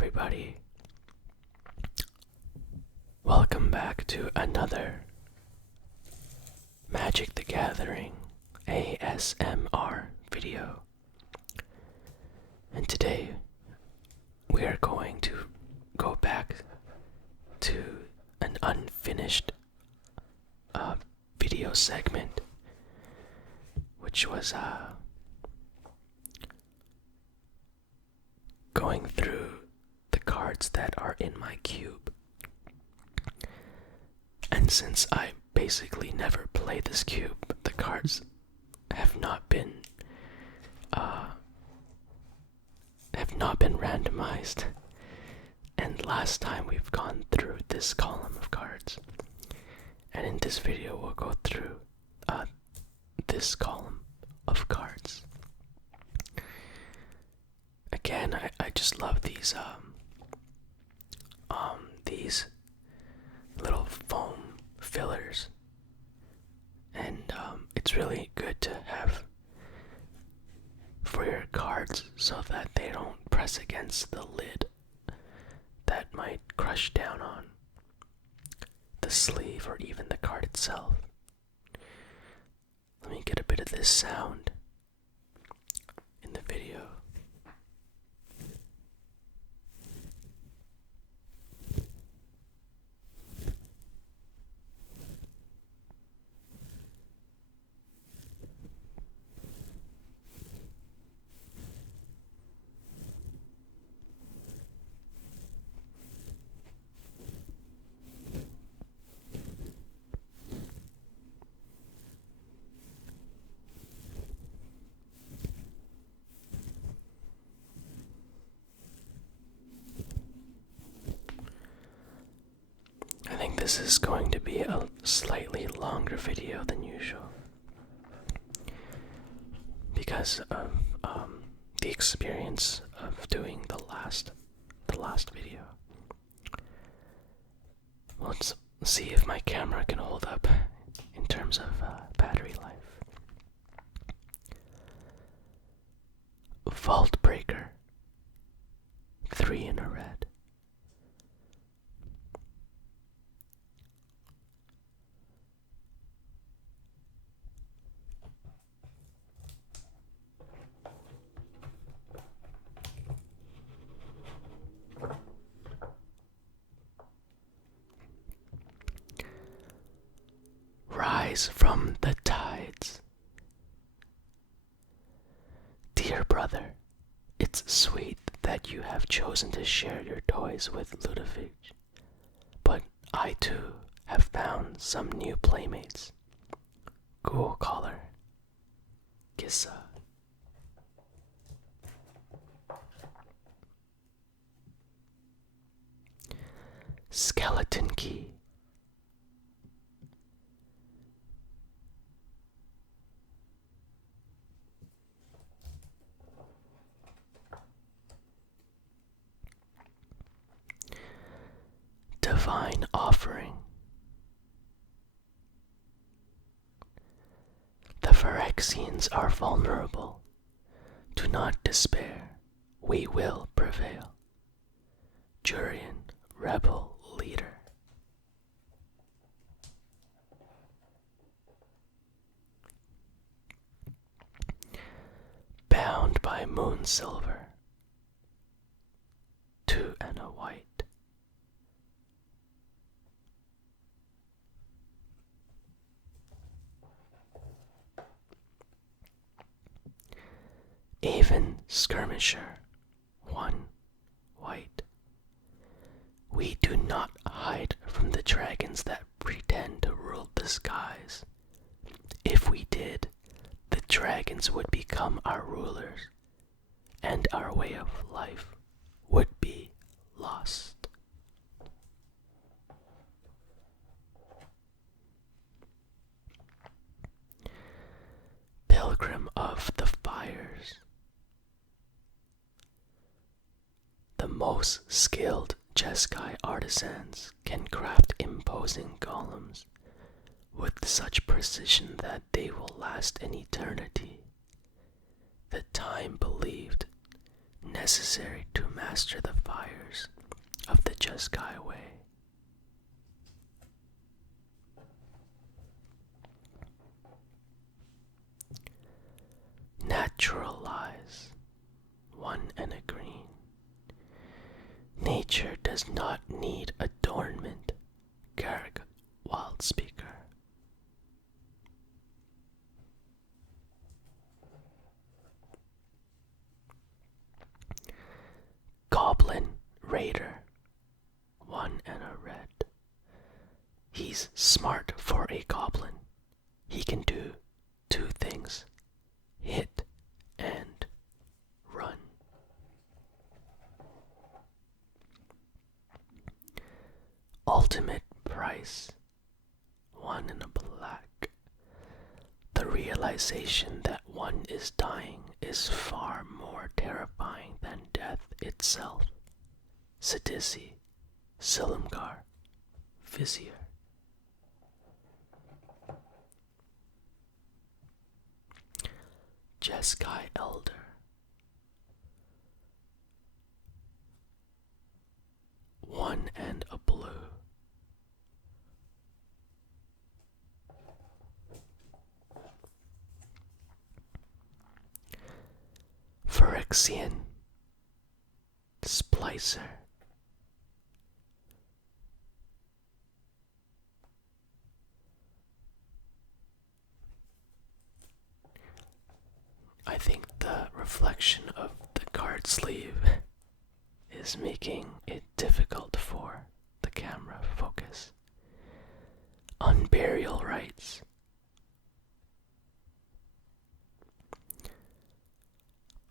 everybody. Welcome back to another Magic the Gathering ASMR video. And today we are going to go back to an unfinished video segment, which was going through the cards that are in my cube. And since I basically never play this cube, the cards have not been randomized. And last time we've gone through this column of cards, and in this video we'll go through this column of cards. Again, I just love these little foam fillers, and it's really good to have for your cards so that they don't press against the lid that might crush down on the sleeve or even the card itself. Let me get a bit of this sound in the video. I think this is going to be a slightly longer video than usual because of the experience of doing the last video. Let's see if my camera can hold up in terms of battery life. Vault Breaker, 3 in a red. Rise from the tides. Dear brother, it's sweet that you have chosen to share your toys with Ludovic, but I too have found some new playmates. Ghoul Collar, Gissa. Skeleton Key. Divine Offering. The Phyrexians are vulnerable. Do not despair. We will prevail. Jurian, Rebel Leader. Bound by Moon Silver. 2 and a white. Aven Skirmisher, 1 white. We do not hide from the dragons that pretend to rule the skies. If we did, the dragons would become our rulers, and our way of life would be lost. Pilgrim of the Fires. The most skilled Jeskai artisans can craft imposing golems with such precision that they will last an eternity. The time believed necessary to master the fires of the Jeskai way. Naturalize, 1 and a green. Nature does not need adornment, Garrick Wildspeaker. Goblin Raider, 1 and a red. He's smart for a goblin. He can do 2 things: hit and run. Ultimate price, 1 and a black. The realization that one is dying is far more terrifying than death itself. Sidisi, Silumgar, Vizier. Jeskai Elder, 1 and a blue. Phyrexian Splicer, I think the reflection of the card sleeve is making it difficult for the camera focus. Unburial rites.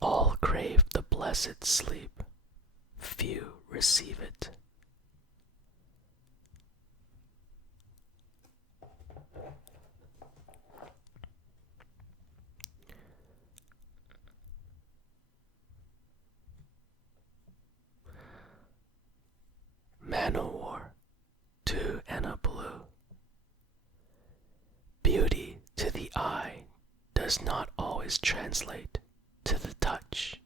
All crave the blessed sleep, few receive it. Manowar, 2 and a blue. Beauty to the eye does not always translate to the touch.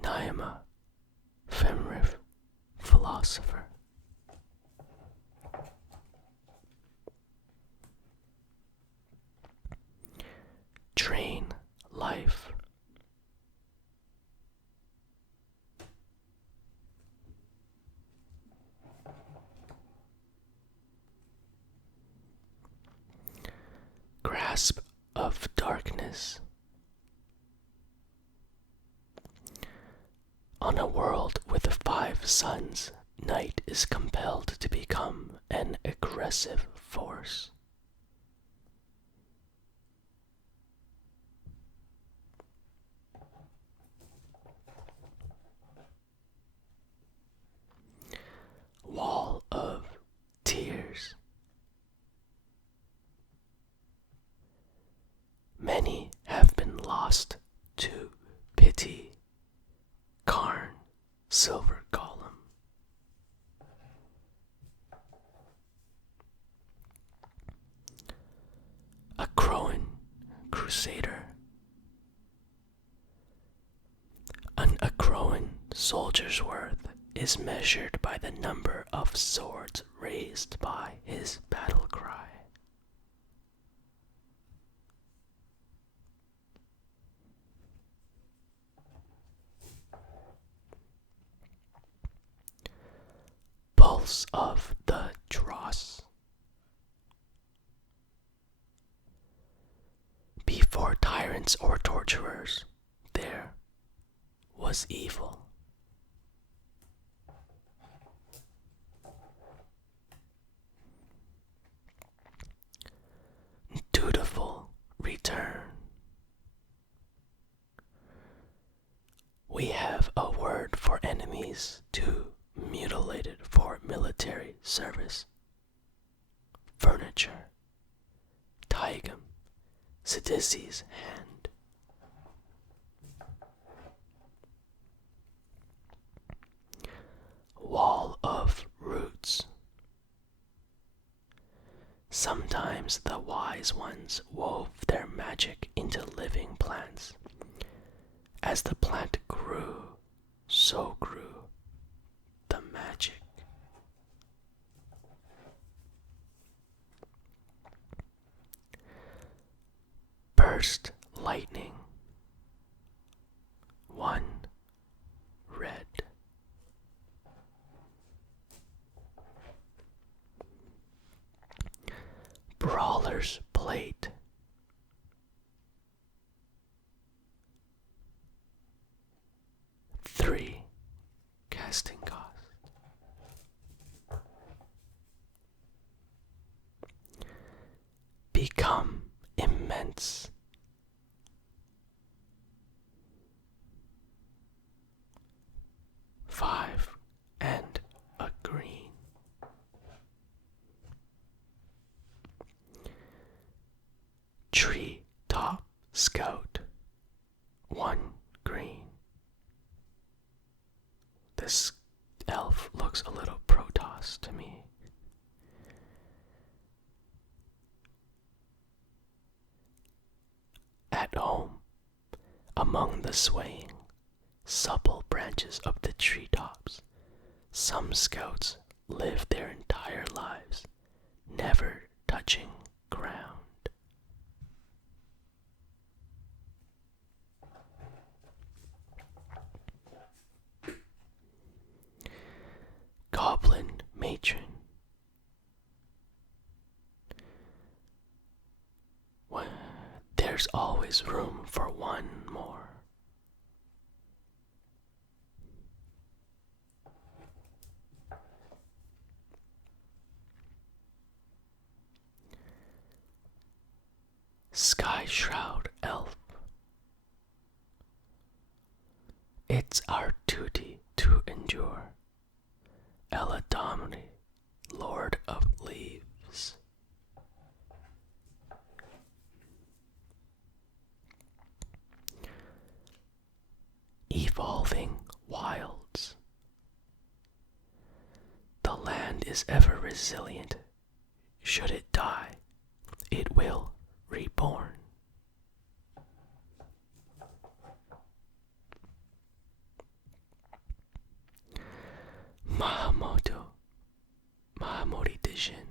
Naima, Fenrith, Philosopher. Drain life. Grasp of darkness. On a world with 5 suns, night is compelled to become an aggressive force. Wall of tears. Many have been lost to pity. Karn, Silver Golem. A Crowan Crusader. An Akroan soldier's worth is measured by the number of swords raised by his battle cry. Pulse of the Dross. Before tyrants or torturers, there was evil. Dutiful return. We have a word for enemies too mutilated for military service. Furniture. Tigum, Sidisi's hand. Wall of roots. Sometimes the wise ones wove their magic into living plants. As the plant grew, so grew the magic. Burst lightning. 1 red. Brawler's plate. 3 casting cost. Become immense. 5 and a green. Tree top scout. 1 green. This elf looks a little Protoss to me. At home, among the swaying, supple branches of the treetops, some scouts live their entire lives, never touching ground. Goblin matron. Well, there's always room for one more. Sky Shroud Elf. It's our duty to endure. Eladomri, Lord of Leaves. Evolving Wilds. The land is ever resilient. Should it die, it will reborn. Mahamori Dijin.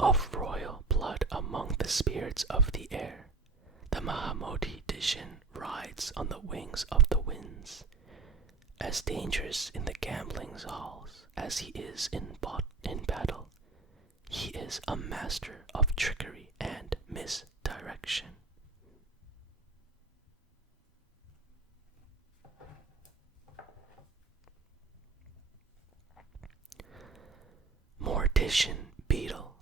Of royal blood among the spirits of the air, the Mahamoti Dijin rides on the wings of the winds, as dangerous in the gambling halls as he is in battle. He is a master of trickery and misdirection. Mortician Beetle.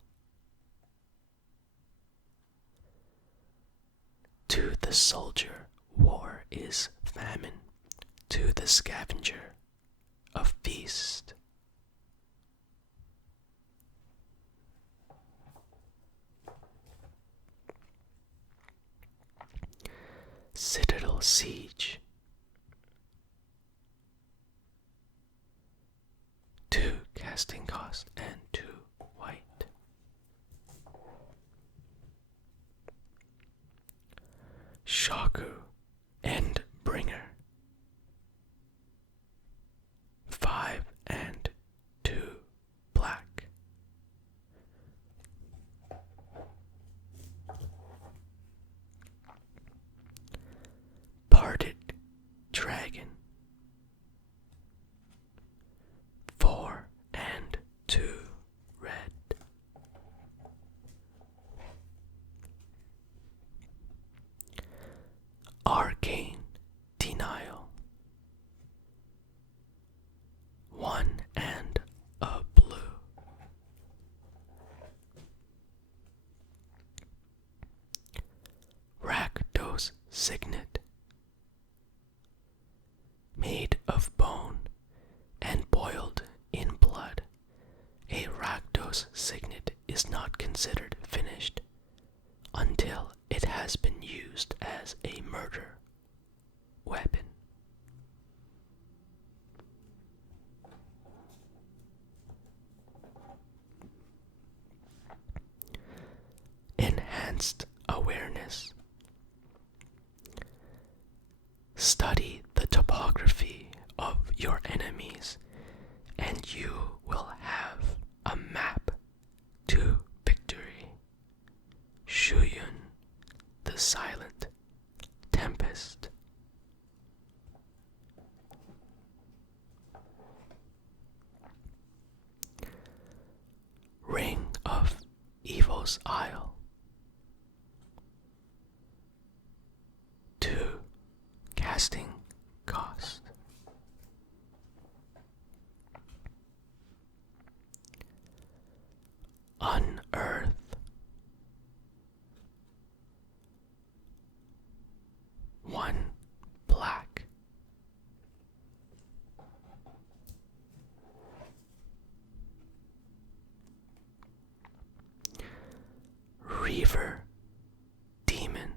To the soldier, war is famine. To the scavenger, a feast. Citadel Siege. 2 casting cost and 2 white. Shaku and Bringer. 5 and 2 black. Parted Dragon. 4 and 2 red. Arcane Denial. 1 and a blue. Rakdos Signet. Made of bone and boiled in blood, a Rakdos signet is not considered finished until it has been used as a murder weapon. Enhanced Awareness. Study the topography of your enemies, and you will have a map to victory. Shuyun, the Silent Tempest. Ring of Evil's Isle. 2 casting cost. Unearth. 1 black. Reaver Demon.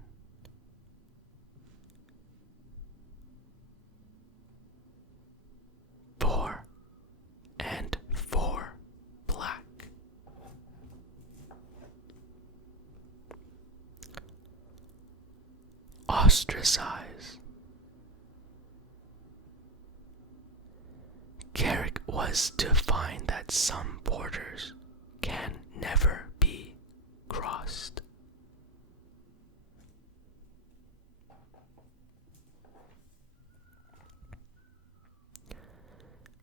4 and 4 black. Ostracize. Carrick was to find that some borders can never be crossed.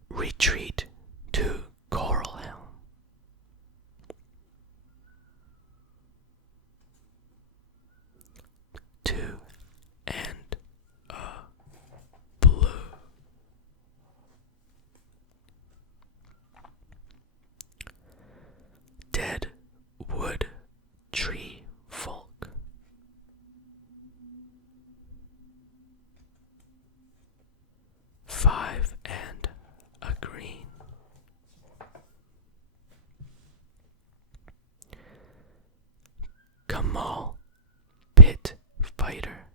Retreat to Coral Helm. 2 and a blue. Dead Wood Tree Folk. 5 and a green. Kamal Pit Fighter.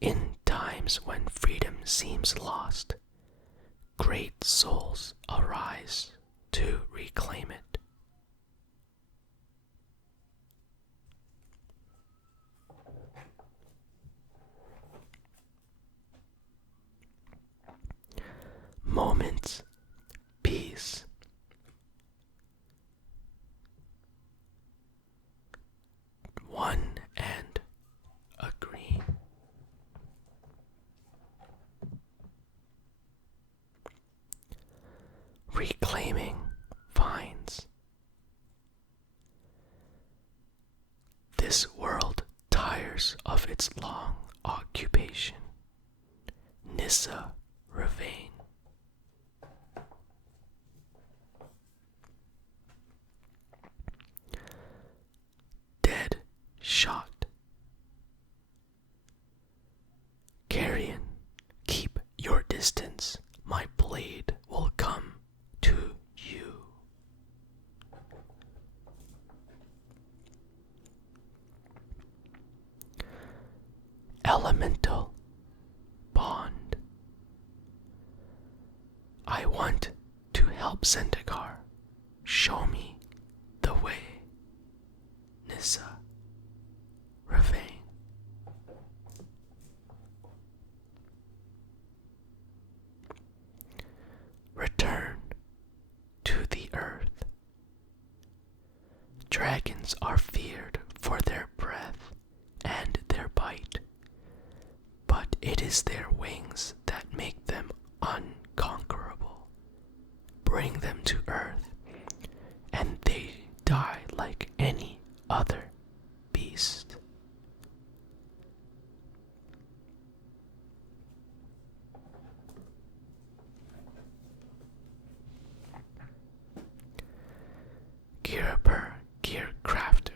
In times when freedom seems lost, great souls arise to reclaim it. Moments Peace. 1 and a green. Reclaiming Vines. This world tires of its long occupation. Nissa Ravane. Dead Shot. Carrion, keep your distance. My blade will come to you. Elemental Bond. I want to help Zendikar. Show me the way. Nissa Ravane. Return to the earth. Dragons are feared for their breath and their bite, but it is their wings that make them unconquerable. Bring them to earth, and they die like any other beast. Gearper Gear Crafter.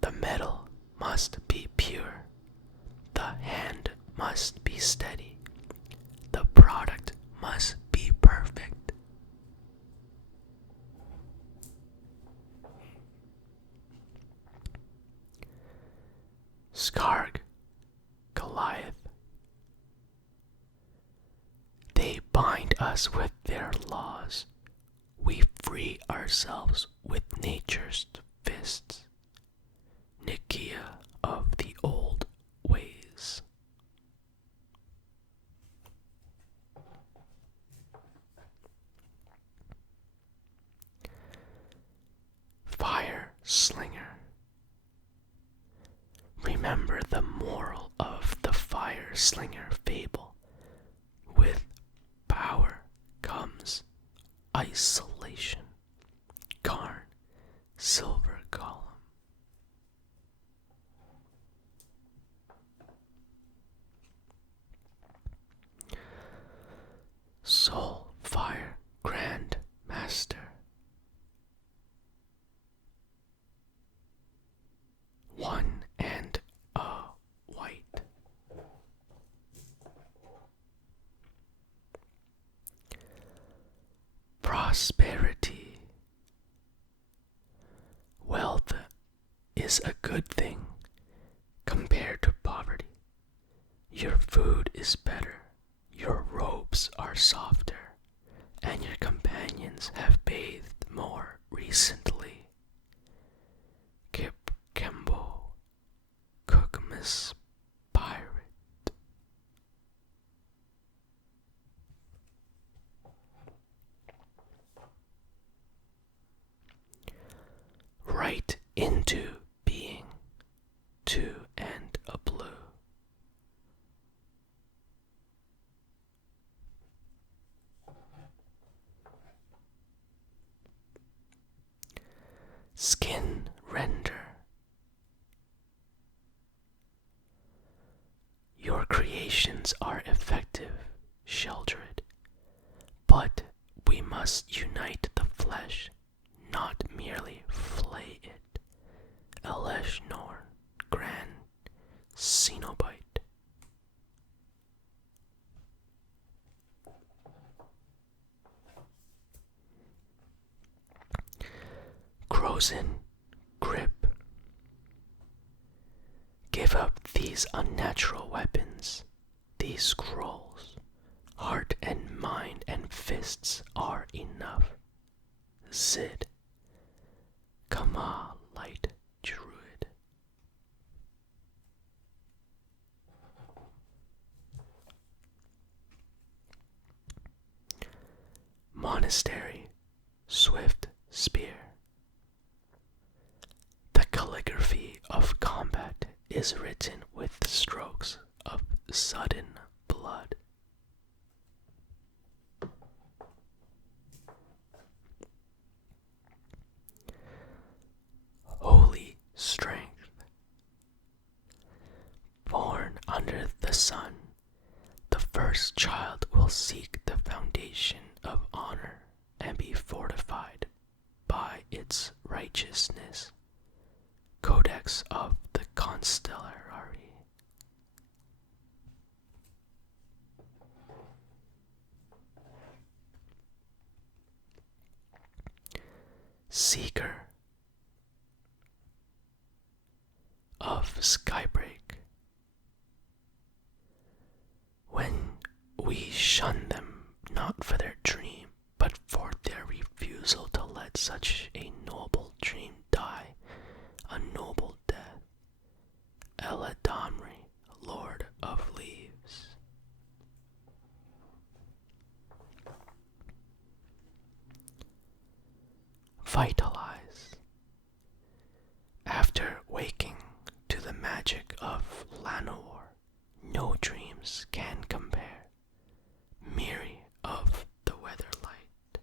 The metal must be pure. The hand must be steady. The product must be perfect. Skarg Goliath. They bind us with their laws. We free ourselves with nature's fists. Nikia of Remember the moral of the fire slinger fable. With power comes isolation. Karn, Silver Column. Soul Fire Grand Master. One and a white. Prosperity. Wealth is a good thing compared to poverty. Your food is better, your robes are softer, and your companions have bathed more recently. Kip Kembo, Cookmas Pirate. Right into being, 2 and a blue. Skin Render. Your creations are effective, Sheldred, but we must unite the flesh, not merely flay it. Elesh Norn, Gran Cenobite. Grozen Grip. Give up these unnatural weapons, these scrolls. Heart and mind and fists are enough. Zid. Kama Light Druid. Monastery Swift Spear. The calligraphy of combat is written with strokes of sudden blood. Holy Strength. Born under the sun, the first child will seek the foundation of honor and be fortified by its righteousness. Codex of the Constellari. Seeker of Skybreak. When we shun them not for their dream, but for their refusal to let such a noble dream die a noble death. Eladamri, Lord of Leaves. Vitalize. After waking to the magic of Llanowar, no dreams can compare. Miri of the Weatherlight.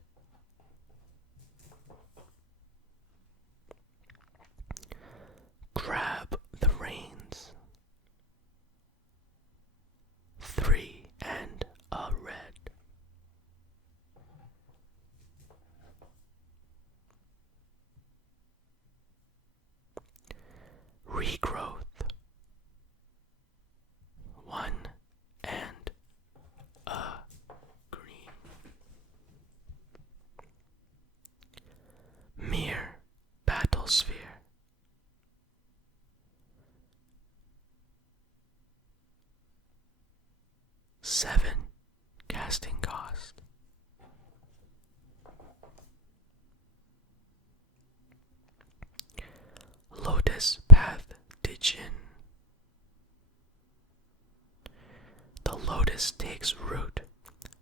Grab the reins. 3 and a red. Regrowth. 1 and a green. Mere Battlesphere. 7 casting cost. Lotus Path Dijin. The lotus takes root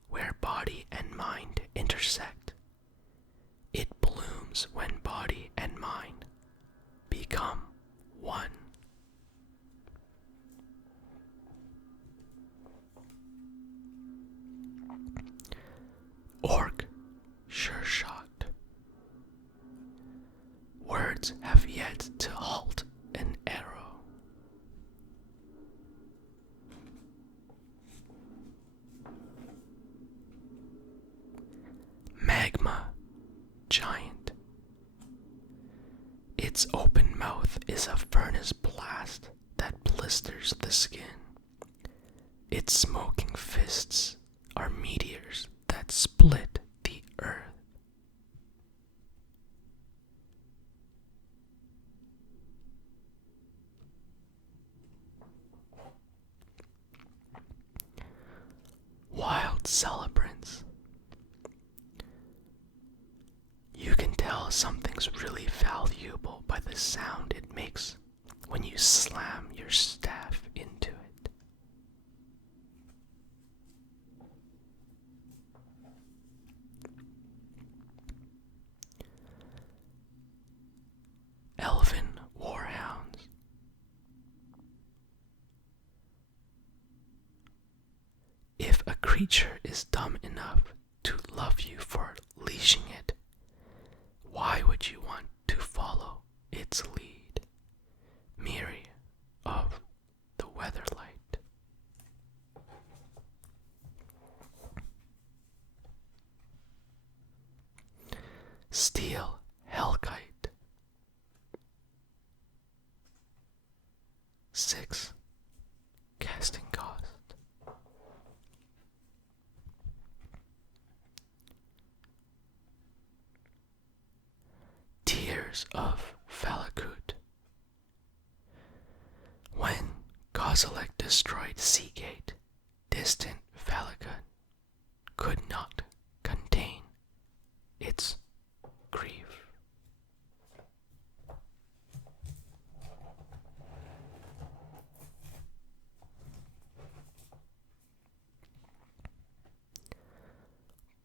where body and mind intersect. It blooms when body and mind become one. Its open mouth is a furnace blast that blisters the skin. Its smoking fists are meteors that split the earth. Wild celebrants. You can tell something's really valuable by the sound it makes when you slam your staff into it. Elven warhounds. If a creature is dumb enough to love you for leashing it, why would you want to follow its lead? Miri of the Weatherlight. Steel Hellkite. 6 casting cost. Tears of Valakut. When Kozilek destroyed Seagate, distant Valakut could not contain its grief.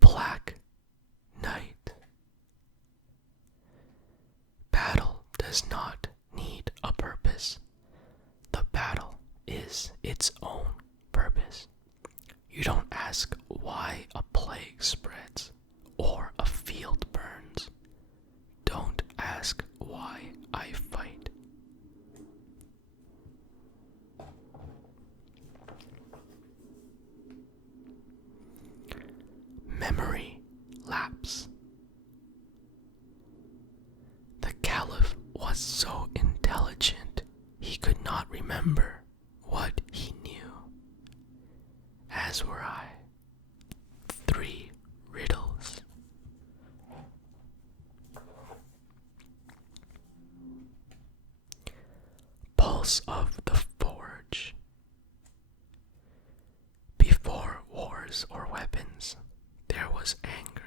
Black Knight. Battle does not need a purpose. The battle is its own purpose. You don't ask why a plague spreads or a field burns. Don't ask why I fight. Memory lapse. The Caliph was so intelligent he could not remember what he knew. As were I. 3 riddles. Pulse of the Forge. Before wars or weapons, there was anger.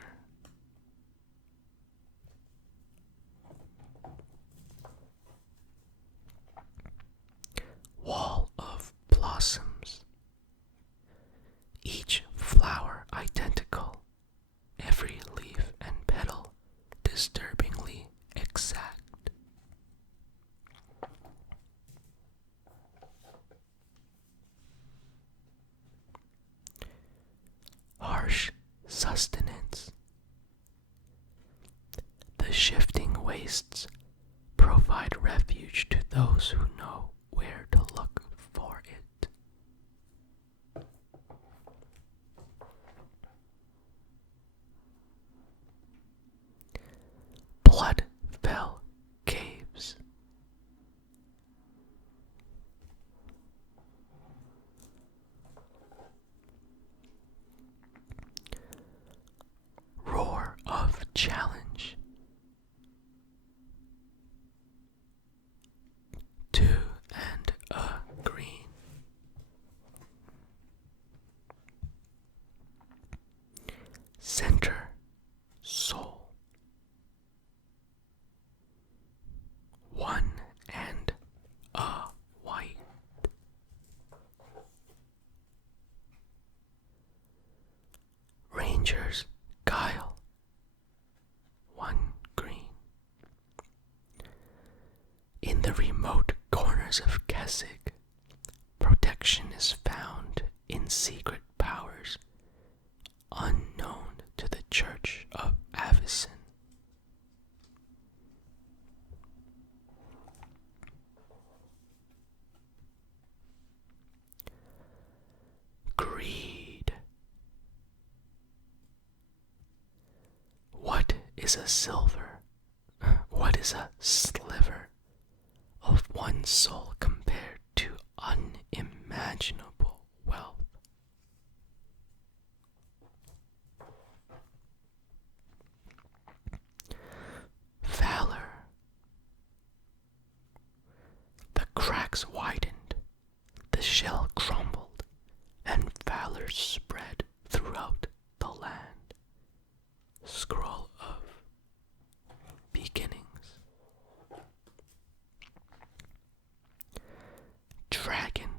Wall of blossoms. Each flower identical, every leaf and petal disturbingly exact. Harsh sustenance. The shifting wastes provide refuge to those who know where to look for it. Blood-fell caves. Roar of challenge. 2 and a green. Center soul. 1 and a white. Ranger's guile. 1 green. In the remote corners of Keswick, protection is found in secret powers unknown to the Church of Avicen. Greed. What is a silver? What is a sliver of one soul compared to unimaginable wealth. Valor. The cracks widened, the shell crumbled, and valor spread throughout the land. Scroll of beginnings. Dragon.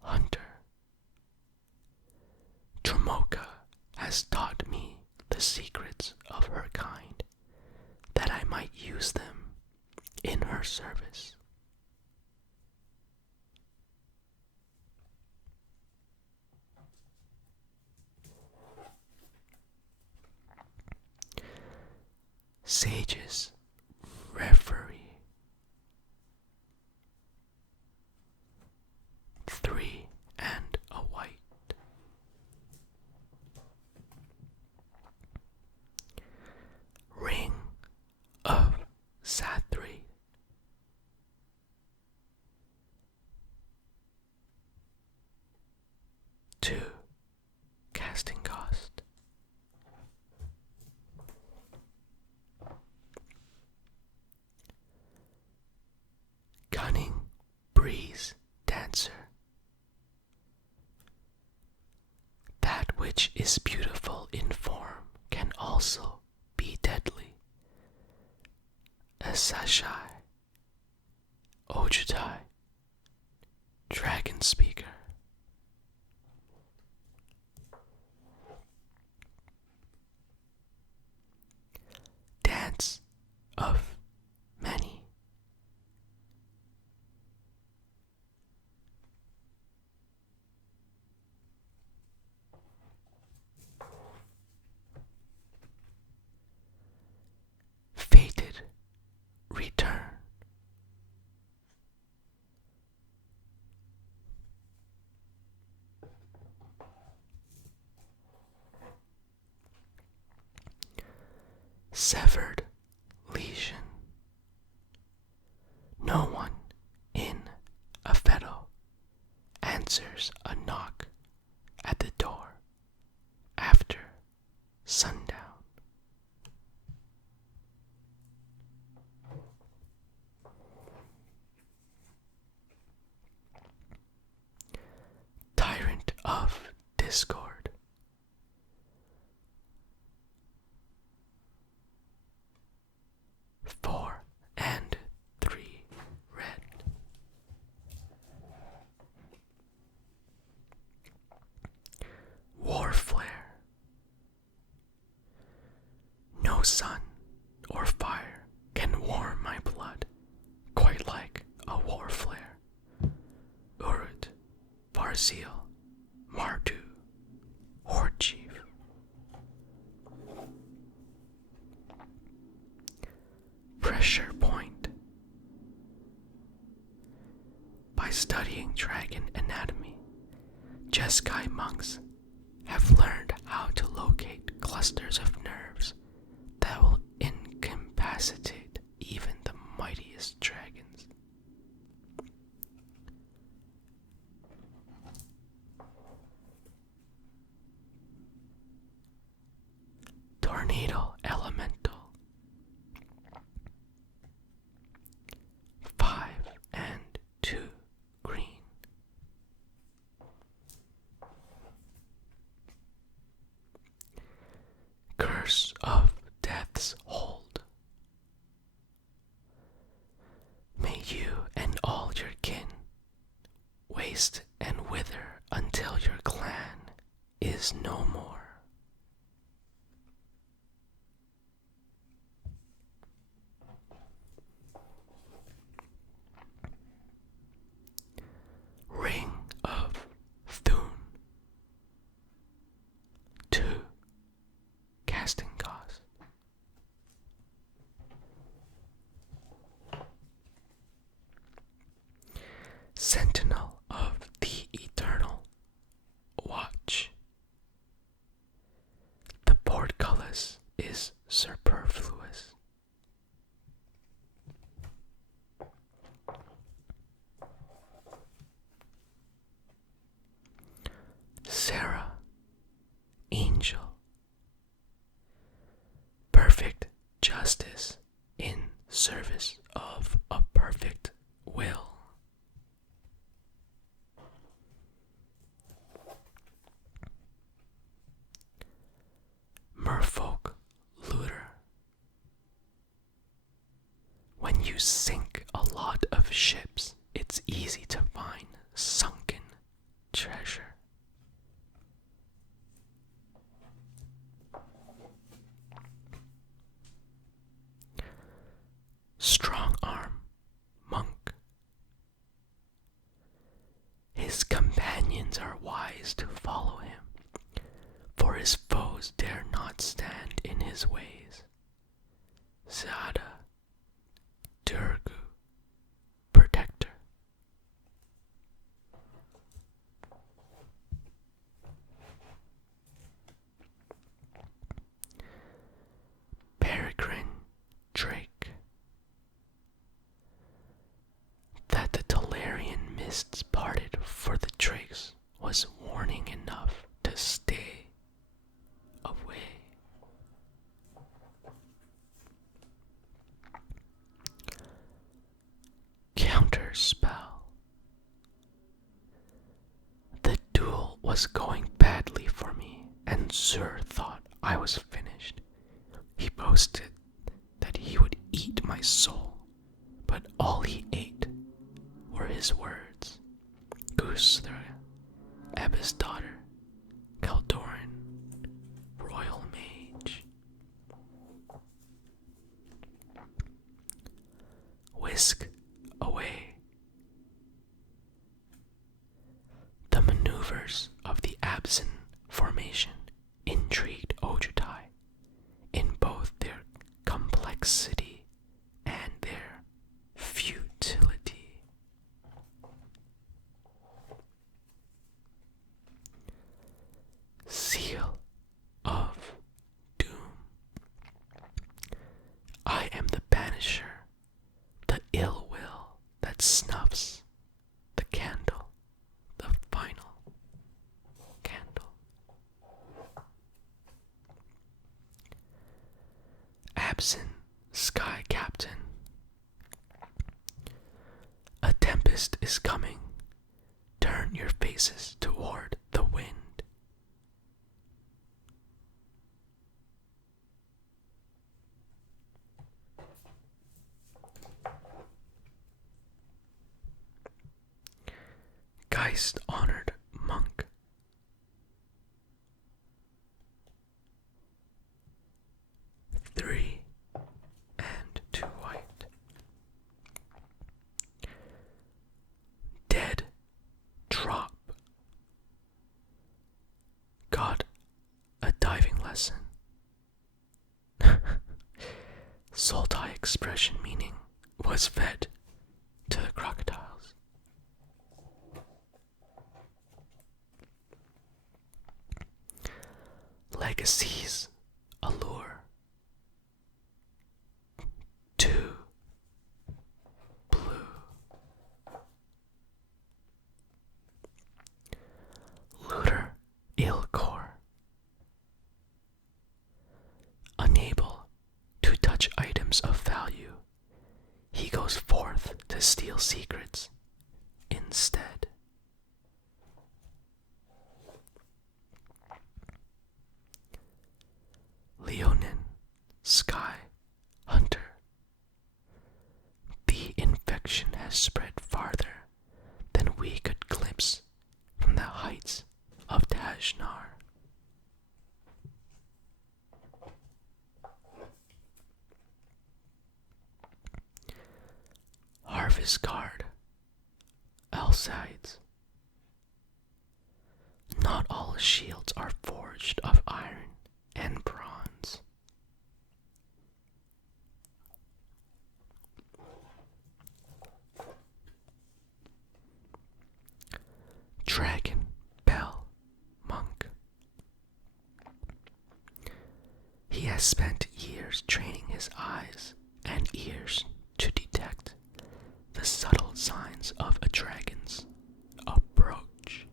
Hunter. Dramoka has taught me the secrets of her kind, that I might use them in her service. Sage's referee. 3 and a white. Ring of Sathri. 2 casting cost. Cunning breeze dancer. That which is beautiful in form can also be deadly. Asashai. Ojutai. Dragon speaker. Dance of many. Fated return. Severed lesion. No one in a fiddle answers a knock at the door after sundown. Tyrant of discord. 4 and 3 red. War flare. No sun or fire can warm my blood quite like a war flare. Urut, Barzil, Mardu, Horde Chief. Pressure point. By studying dragon anatomy, Jeskai monks have learned how to locate clusters of nerves that will incapacitate even the mightiest dragons. Tornado elemental. 5 and 2 green. Curse of death's hold. May you and all your kin waste and wither until your clan is no more. Ring of Thune. 2 casting cost. Sentinel of the Eternal Watch. The portcullis is superfluous. justice in service of a perfect will. Merfolk looter. When you sink a lot of ships, it's easy to find sunken treasure. Strong arm monk. His companions are wise to follow him, for his foes dare not stand in his ways. Zada, Durgu, protector. Peregrine Drake. That the Tolarian mists parted for the drakes was warning enough to stay away. Counter spell. The duel was going badly for me, and Zur thought I was finished. He boasted that he would eat my soul, but all he ate were his words. Gusthra, Ebba's daughter, Kaldoran, royal mage. Whisk away. The maneuvers of the Absin formation intrigued Ojutai in both their complexity and their futility. Seal of Doom. I am the banisher, the ill will that snuffs the candle, the final candle. Absent Sky Captain. A tempest is coming. Turn your faces toward the wind. Geist honored monk. Three and 2 white. Dead drop. Got a diving lesson. Sultai expression meaning was fed to the crocodiles. Legacies allure. 2 blue. Looter Ilkor. Unable to touch items of value, he goes forth to steal secrets instead. Leonin Sky Hunter. The infection has spread farther than we could glimpse from the heights of Tajnar. Harvest Guard Alcides. Not all shields are forged of iron and bronze. Dragon Bell Monk. He has spent years training his eyes and ears to detect the subtle signs of a dragon's approach.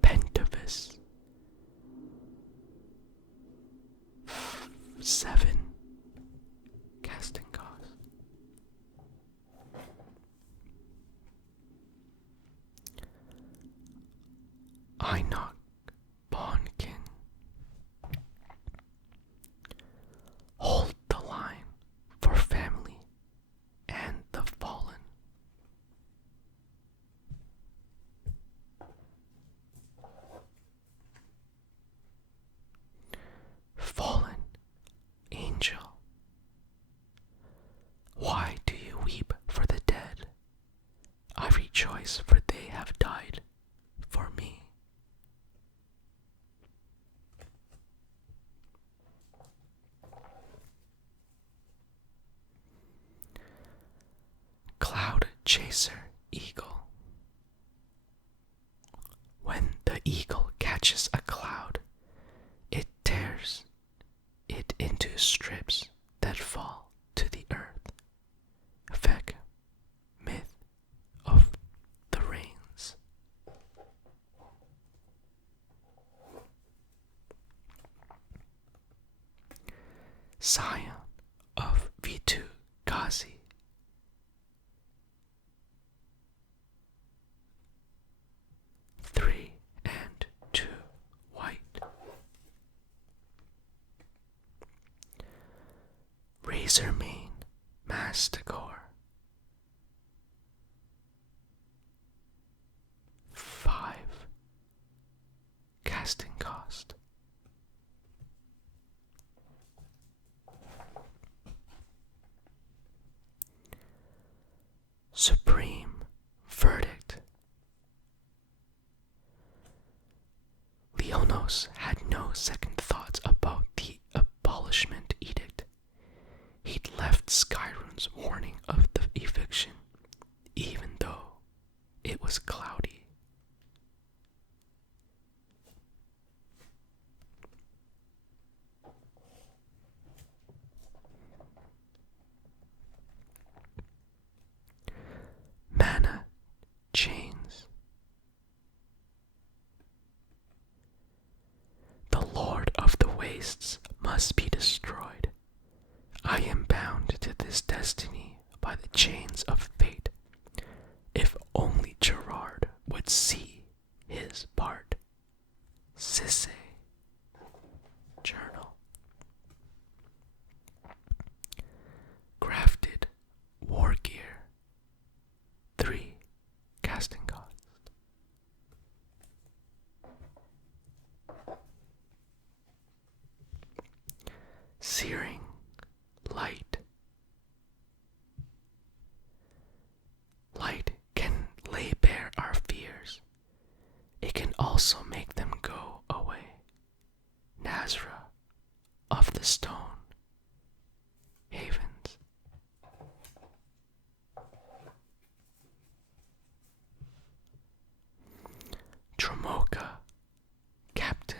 Pandora. 7 casting cost. I knock Bonkin. Hold the line for family and the fallen. Fallen angel, why do you weep for the dead? I rejoice, for they have died for me. Cloud chaser eagle. When the eagle catches a cloud, it tears it into strips that fall to the earth. Effect, myth of the rains. Scion of Vitu Gazi. Three and two white. Razor mane Masticore. 5 casting cost. Supreme verdict. Leonos had no second thoughts about the abolishment edict. He'd left Skyrune's warning of the eviction, even though it was cloudy. Mana chains. The Lord of the Wastes must be destroyed. I am bound to this destiny by the chains of fate. If only Gerard would see his part. Sisse. Journal. Crafted war gear. 3 casting cost. Searing light. Light can lay bare our fears. It can also make them go away. Nazra of the Stone. Havens. Dromoka, Captain.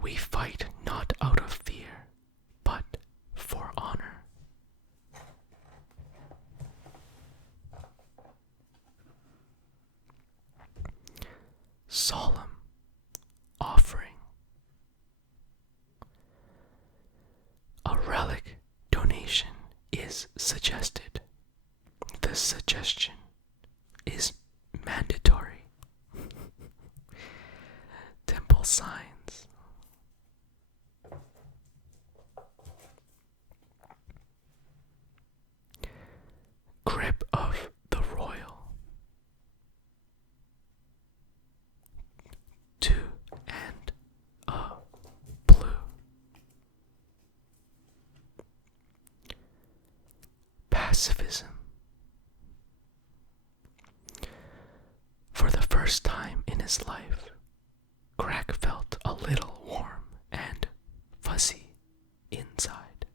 We fight not out of fear, but for honor. Solemn offering. A relic donation is suggested. The suggestion is mandatory. Temple signs. Grip of the Royal. 2 and a blue. Pacifism. For the first time in his life, Crack felt a little warm and fuzzy inside.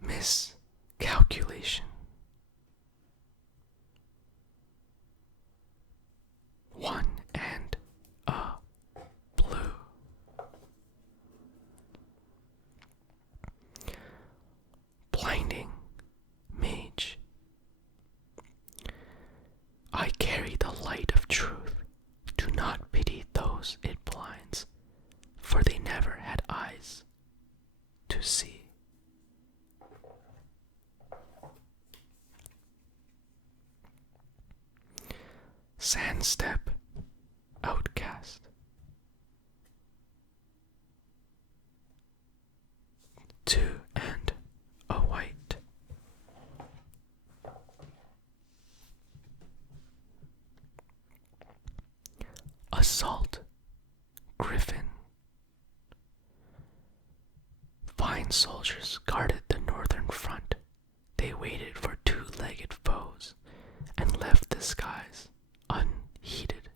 Miscalculation. 1 and a blue. Blinding Sandstep, outcast. Two and a white. Assault, griffin. Fine soldiers guarded the northern front. They waited for two-legged foes and left the skies unheeded.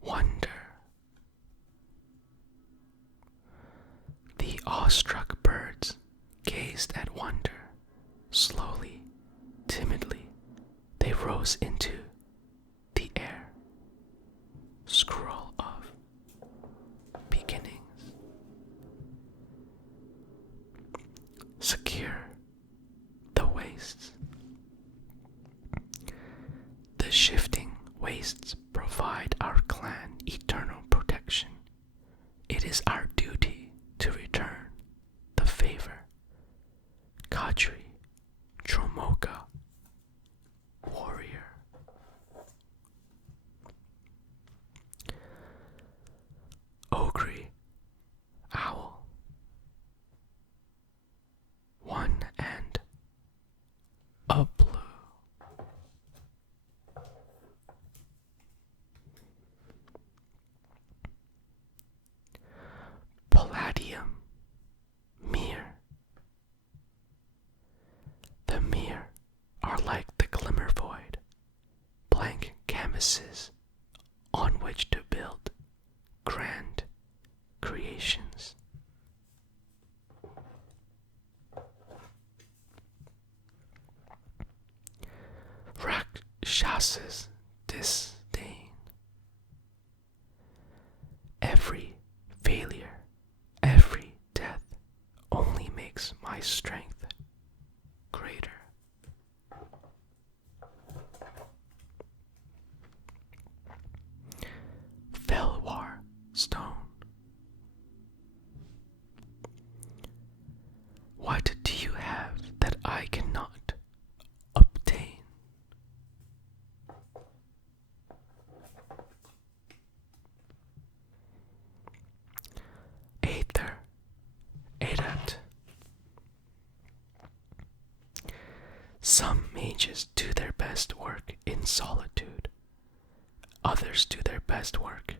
Wonder. The awestruck birds gazed at wonder. Slowly, timidly, they rose into the air. Scroll of beginnings. Secure the wastes. The shifting wastes provide our clan eternal protection. It is our duty to return the favor. Kadri, Dromoka, warrior. Ogre, owl. One and a blue. Palladium, mirror. The mirror are like the glimmer void, blank canvases on which to build grand creations. Rakshas's disdain. Every failure, every death only makes my strength greater. Felwar stone. What do you have that I cannot obtain? Aether, Edat. Some mages do their best work in solitude. Others do their best work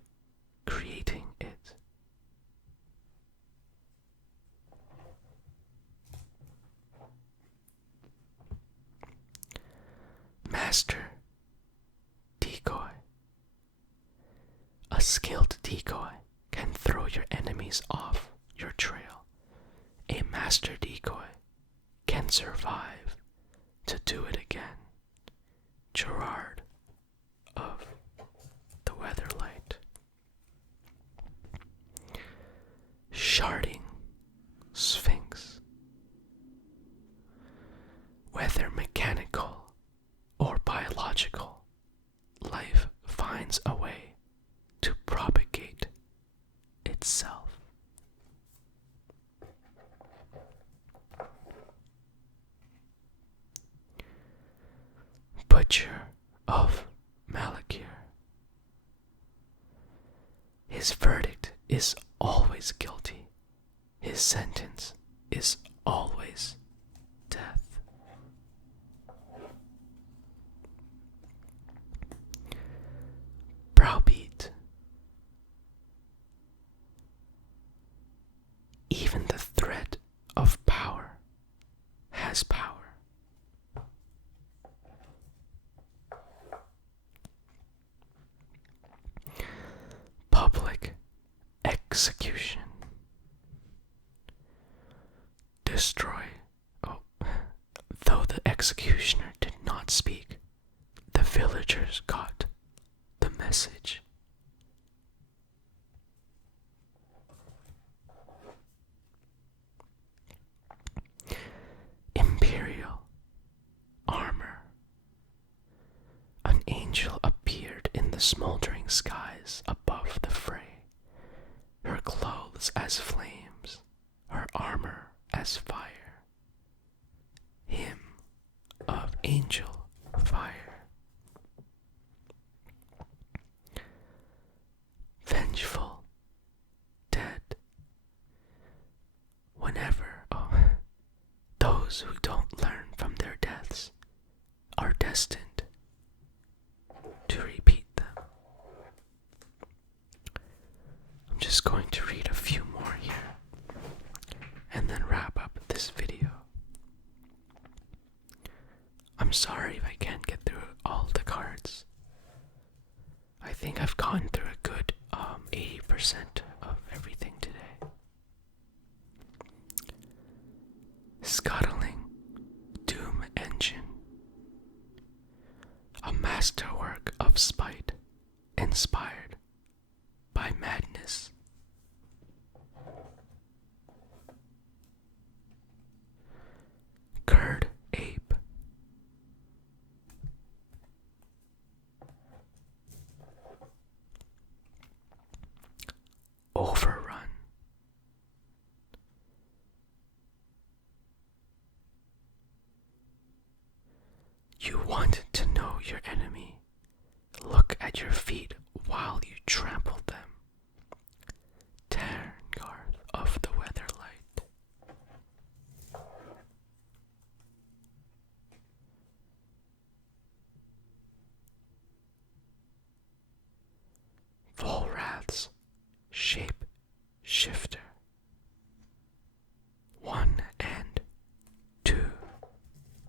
creating it. Master decoy. A skilled decoy can throw your enemies off your trail. A master decoy can survive to do it again. Gerard of the Weatherlight. Sharding Sphinx. Whether mechanical or biological, life finds a way to propagate itself. Butcher of Malakir. His verdict is always guilty. His sentence is always death. Browbeat. Even the threat of power has power. Public execution. Destroy. Though the executioner did not speak, the villagers got the message. Imperial armor. An angel appeared in the smoldering skies above the fray, her clothes as flames, her armor as fire, him of angel fire, vengeful, dead, whenever, those who don't learn from their deaths are destined to repeat them. I'm just going to read a few more here and then wrap up this video. I'm sorry if I can't get through all the cards. I think I've gone through a good 80% of everything today. Scuttling Doom Engine, a masterwork of spite inspired by madness. Curd Ape, Overrun, you want to know your enemy. Look at your feet while you trample them. Terngard of the Weatherlight. Volrath's Shape Shifter. 1 and 2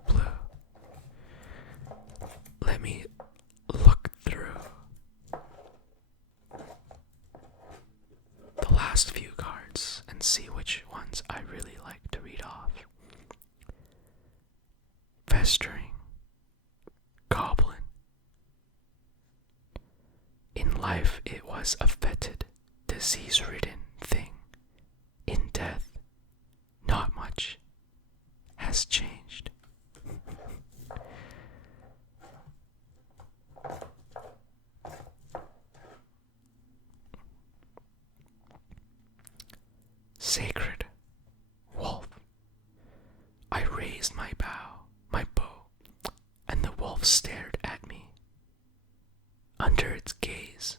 blue. Let me look through the last few cards and see which ones I really like to read off. Festering Goblin. In life it was a fetid, disease-ridden thing. In death, not much has changed. Sacred Wolf. I raised my bow, and the wolf stared at me. Under its gaze,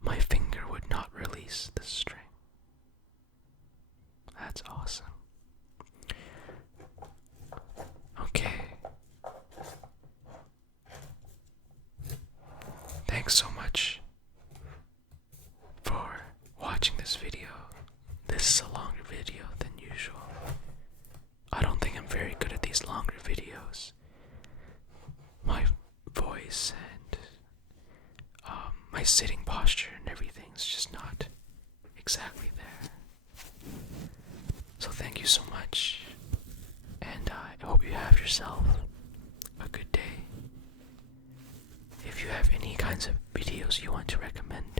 my finger would not release the string. That's awesome. Okay. Thanks so much for watching this video. This is a longer video than usual. I don't think I'm very good at these longer videos. My voice and my sitting posture and everything's just not exactly there. So thank you so much, and I hope you have yourself a good day. If you have any kinds of videos you want to recommend